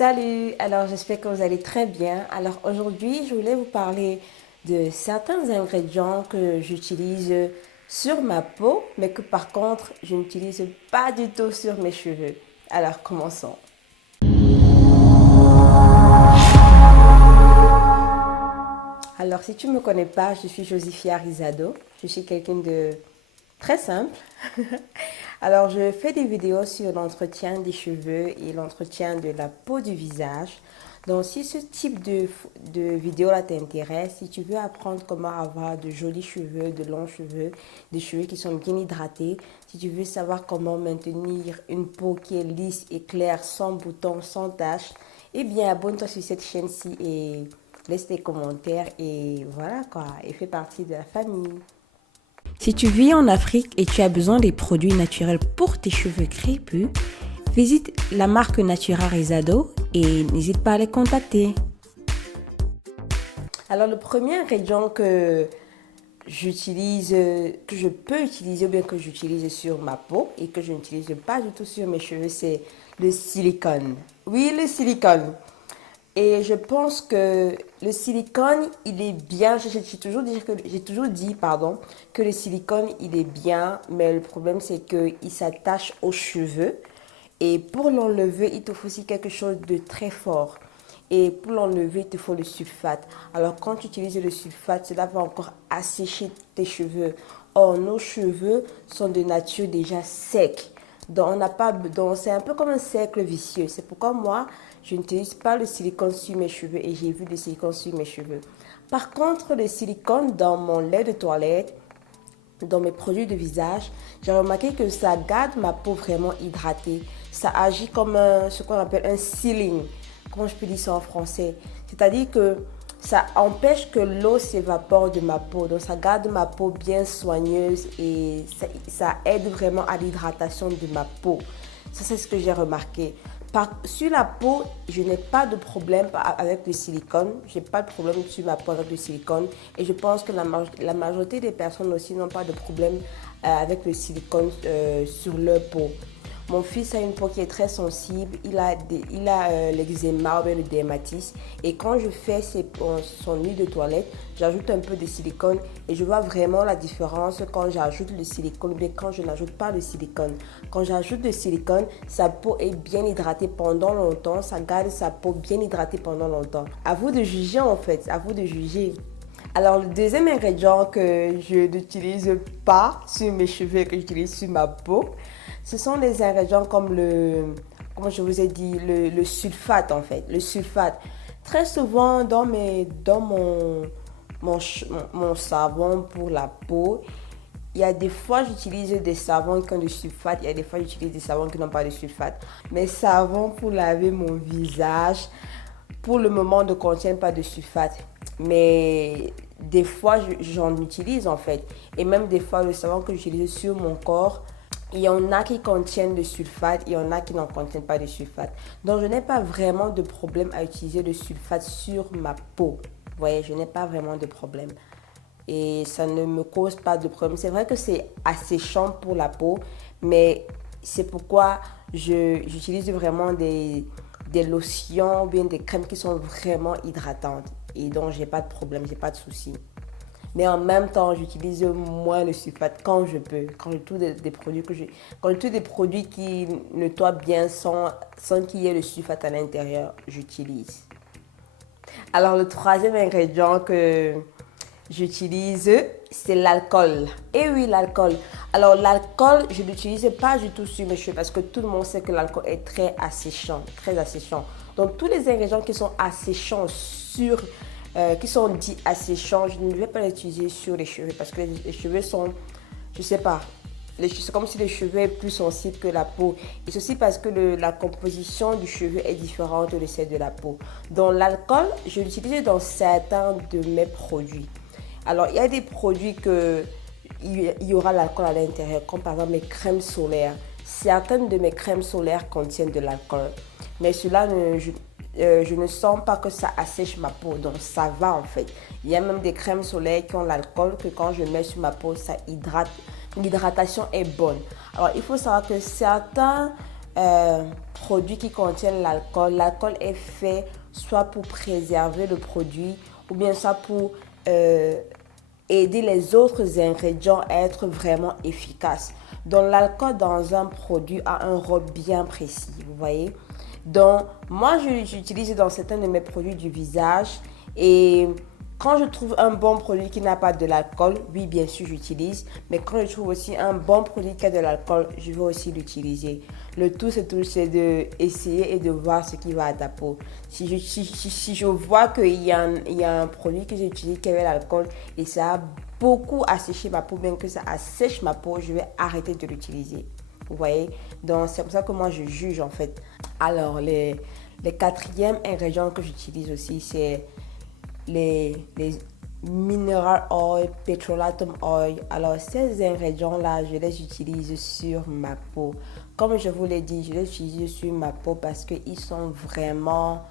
Salut, alors j'espère que vous allez très bien. Alors aujourd'hui, je voulais vous parler de certains ingrédients que j'utilise sur ma peau, mais que par contre, je n'utilise pas du tout sur mes cheveux. Alors commençons. Alors si tu ne me connais pas, je suis Josifia Rizado. Je suis quelqu'un de très simple. Alors je fais des vidéos sur l'entretien des cheveux et l'entretien de la peau du visage. Donc si ce type de vidéo-là t'intéresse, si tu veux apprendre comment avoir de jolis cheveux, de longs cheveux, des cheveux qui sont bien hydratés, si tu veux savoir comment maintenir une peau qui est lisse et claire, sans boutons, sans taches, eh bien abonne-toi sur cette chaîne-ci et laisse tes commentaires et voilà quoi, et fais partie de la famille. Si tu vis en Afrique et tu as besoin des produits naturels pour tes cheveux crépus, visite la marque Natura Rizado et n'hésite pas à les contacter. Alors le premier ingrédient que j'utilise, que je peux utiliser ou bien que j'utilise sur ma peau et que je n'utilise pas du tout sur mes cheveux, c'est le silicone. Oui, le silicone. Et je pense que le silicone, il est bien. J'ai toujours dit, pardon, que le silicone, il est bien, mais le problème, c'est qu'il s'attache aux cheveux. Et pour l'enlever, il te faut aussi quelque chose de très fort. Et pour l'enlever, il te faut le sulfate. Alors, quand tu utilises le sulfate, cela va encore assécher tes cheveux. Or, nos cheveux sont de nature déjà secs. Donc, c'est un peu comme un cercle vicieux. C'est pourquoi moi, je n'utilise pas le silicone sur mes cheveux et j'ai vu le silicone sur mes cheveux. Par contre, le silicone dans mon lait de toilette, dans mes produits de visage, j'ai remarqué que ça garde ma peau vraiment hydratée. Ça agit comme ce qu'on appelle un sealing. Comment je peux dire ça en français? C'est-à-dire que ça empêche que l'eau s'évapore de ma peau. Donc ça garde ma peau bien soigneuse et ça aide vraiment à l'hydratation de ma peau. Ça, c'est ce que j'ai remarqué. Sur la peau, je n'ai pas de problème avec le silicone. Je n'ai pas de problème sur ma peau avec le silicone. Et je pense que la majorité des personnes aussi n'ont pas de problème avec le silicone sur leur peau. Mon fils a une peau qui est très sensible. Il a l'eczéma ou bien le dermatisme. Et quand je fais son huile de toilette, j'ajoute un peu de silicone. Et je vois vraiment la différence quand j'ajoute le silicone ou bien quand je n'ajoute pas le silicone. Quand j'ajoute le silicone, sa peau est bien hydratée pendant longtemps. Ça garde sa peau bien hydratée pendant longtemps. À vous de juger en fait. À vous de juger. Alors, le deuxième ingrédient que je n'utilise pas sur mes cheveux et que j'utilise sur ma peau, ce sont des ingrédients comme comme je vous ai dit, le sulfate en fait. Le sulfate. Très souvent mon savon pour la peau, il y a des fois j'utilise des savons qui ont du sulfate, il y a des fois j'utilise des savons qui n'ont pas de sulfate. Mes savons pour laver mon visage, pour le moment, ne contiennent pas de sulfate. Mais des fois, j'en utilise en fait. Et même des fois, le savon que j'utilise sur mon corps, il y en a qui contiennent de sulfate, il y en a qui n'en contiennent pas de sulfate. Donc, je n'ai pas vraiment de problème à utiliser le sulfate sur ma peau. Vous voyez, je n'ai pas vraiment de problème. Et ça ne me cause pas de problème. C'est vrai que c'est asséchant pour la peau, mais c'est pourquoi j'utilise vraiment des lotions ou bien des crèmes qui sont vraiment hydratantes. Et donc, j'ai pas de problème, j'ai pas de soucis. Mais en même temps, j'utilise moins le sulfate quand je peux. Quand je trouve des produits qui nettoient bien sans qu'il y ait le sulfate à l'intérieur, j'utilise. Alors, le troisième ingrédient que j'utilise, c'est l'alcool. Et oui, l'alcool. Alors, l'alcool, je ne l'utilise pas du tout sur mes cheveux parce que tout le monde sait que l'alcool est très asséchant, très asséchant. Donc, tous les ingrédients qui sont asséchants qui sont dits asséchants, je ne vais pas les utiliser sur les cheveux parce que les cheveux sont, je sais pas, c'est comme si les cheveux sont plus sensibles que la peau. Et ceci parce que la composition du cheveu est différente de celle de la peau. Donc, l'alcool, je l'utilise dans certains de mes produits. Alors, il y a des produits il y aura l'alcool à l'intérieur, comme par exemple mes crèmes solaires. Certaines de mes crèmes solaires contiennent de l'alcool. Mais cela, je ne sens pas que ça assèche ma peau. Donc, ça va en fait. Il y a même des crèmes solaires qui ont l'alcool que quand je mets sur ma peau, ça hydrate. L'hydratation est bonne. Alors, il faut savoir que certains produits qui contiennent l'alcool. L'alcool est fait soit pour préserver le produit ou bien soit pour aider les autres ingrédients à être vraiment efficaces. Donc l'alcool dans un produit a un rôle bien précis, vous voyez. Donc moi j'utilise dans certains de mes produits du visage et quand je trouve un bon produit qui n'a pas de l'alcool, oui, bien sûr, j'utilise. Mais quand je trouve aussi un bon produit qui a de l'alcool, je vais aussi l'utiliser. Le tout, c'est d'essayer et de voir ce qui va à ta peau. Si je vois qu'il y a un produit que j'ai utilisé qui avait l'alcool et ça a beaucoup asséché ma peau, bien que ça assèche ma peau, je vais arrêter de l'utiliser. Vous voyez? Donc, c'est pour ça que moi, je juge en fait. Alors, les quatrièmes ingrédients que j'utilise aussi, c'est les mineral oil, petrolatum oil. Alors ces ingrédients là, je les utilise sur ma peau. Comme je vous l'ai dit, je les utilise sur ma peau parce qu'ils sont vraiment,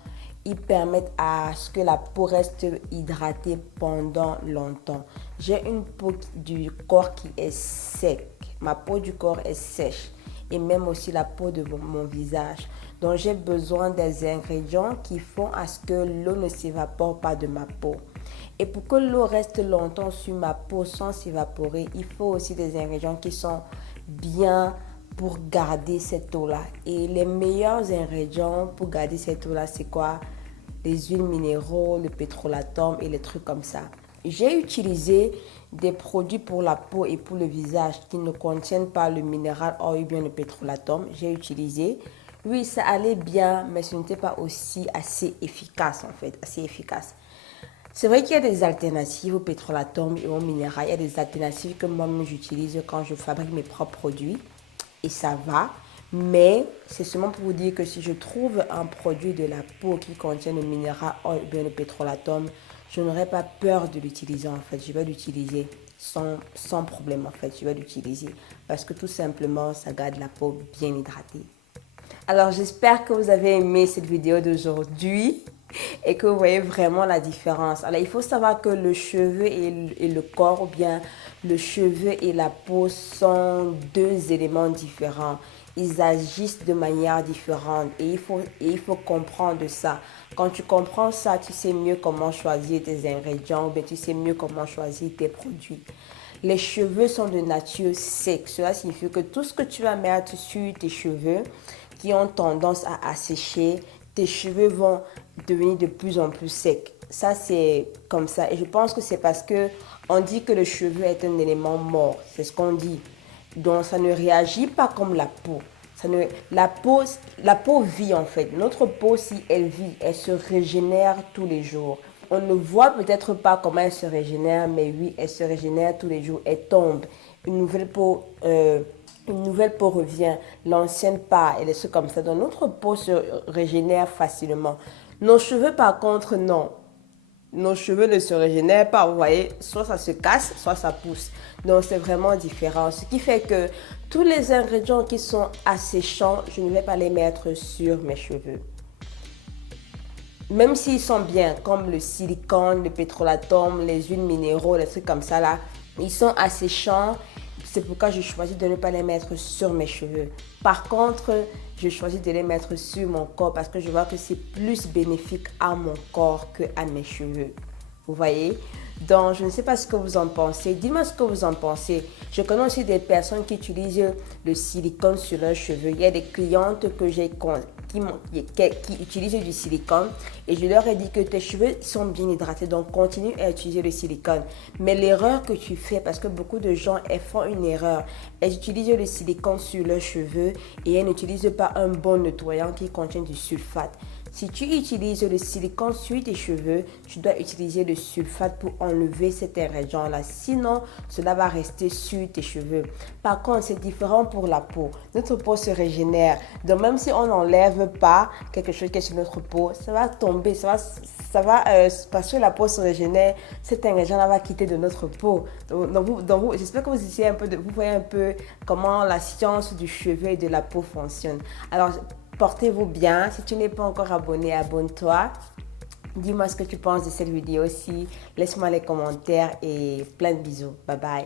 ils permettent à ce que la peau reste hydratée pendant longtemps. J'ai une peau du corps qui est sec. Ma peau du corps est sèche et même aussi la peau de mon visage. Donc j'ai besoin des ingrédients qui font à ce que l'eau ne s'évapore pas de ma peau. Et pour que l'eau reste longtemps sur ma peau sans s'évaporer, il faut aussi des ingrédients qui sont bien pour garder cette eau-là. Et les meilleurs ingrédients pour garder cette eau-là, c'est quoi? Les huiles minéraux, le pétrolatum et les trucs comme ça. J'ai utilisé des produits pour la peau et pour le visage qui ne contiennent pas le mineral oil ou bien le pétrolatum. J'ai utilisé. Oui, ça allait bien, mais ce n'était pas aussi assez efficace en fait, assez efficace. C'est vrai qu'il y a des alternatives au pétrolatum et au minéral. Il y a des alternatives que moi-même j'utilise quand je fabrique mes propres produits et ça va. Mais c'est seulement pour vous dire que si je trouve un produit de la peau qui contient le minéral oil ou bien le pétrolatum, je n'aurai pas peur de l'utiliser en fait. Je vais l'utiliser sans problème en fait. Je vais l'utiliser parce que tout simplement, ça garde la peau bien hydratée. Alors j'espère que vous avez aimé cette vidéo d'aujourd'hui et que vous voyez vraiment la différence. Alors il faut savoir que le cheveu et le corps ou bien le cheveu et la peau sont deux éléments différents. Ils agissent de manière différente et il faut comprendre ça. Quand tu comprends ça, tu sais mieux comment choisir tes ingrédients ou bien tu sais mieux comment choisir tes produits. Les cheveux sont de nature sec. Cela signifie que tout ce que tu vas mettre sur tes cheveux qui ont tendance à assécher, tes cheveux vont devenir de plus en plus secs. Ça, c'est comme ça. Et je pense que c'est parce que on dit que le cheveu est un élément mort. C'est ce qu'on dit. Donc, ça ne réagit pas comme la peau. La peau vit en fait. Notre peau, si elle vit, elle se régénère tous les jours. On ne voit peut-être pas comment elle se régénère, mais oui, elle se régénère tous les jours. Elle tombe. Une nouvelle peau revient, l'ancienne part et des trucs comme ça. Donc notre peau se régénère facilement. Nos cheveux par contre, non. Nos cheveux ne se régénèrent pas, vous voyez. Soit ça se casse, soit ça pousse. Donc c'est vraiment différent. Ce qui fait que tous les ingrédients qui sont asséchants, je ne vais pas les mettre sur mes cheveux. Même s'ils sont bien, comme le silicone, le pétrolatum, les huiles minéraux, les trucs comme ça là, ils sont asséchants. C'est pourquoi je choisis de ne pas les mettre sur mes cheveux. Par contre, je choisis de les mettre sur mon corps parce que je vois que c'est plus bénéfique à mon corps que à mes cheveux. Vous voyez? Donc, je ne sais pas ce que vous en pensez. Dis-moi ce que vous en pensez. Je connais aussi des personnes qui utilisent le silicone sur leurs cheveux. Il y a des clientes que j'ai qui utilisent du silicone et je leur ai dit que tes cheveux sont bien hydratés, donc continue à utiliser le silicone. Mais l'erreur que tu fais, parce que beaucoup de gens elles font une erreur, elles utilisent le silicone sur leurs cheveux et elles n'utilisent pas un bon nettoyant qui contient du sulfate. Si tu utilises le silicone sur tes cheveux, tu dois utiliser le sulfate pour enlever cet ingrédient-là. Sinon, cela va rester sur tes cheveux. Par contre, c'est différent pour la peau. Notre peau se régénère. Donc, même si on n'enlève pas quelque chose qui est sur notre peau, ça va tomber, parce que la peau se régénère, cet ingrédient-là va quitter de notre peau. Donc j'espère que vous voyez un peu comment la science du cheveu et de la peau fonctionne. Alors, portez-vous bien. Si tu n'es pas encore abonné, abonne-toi. Dis-moi ce que tu penses de cette vidéo aussi. Laisse-moi les commentaires et plein de bisous. Bye bye.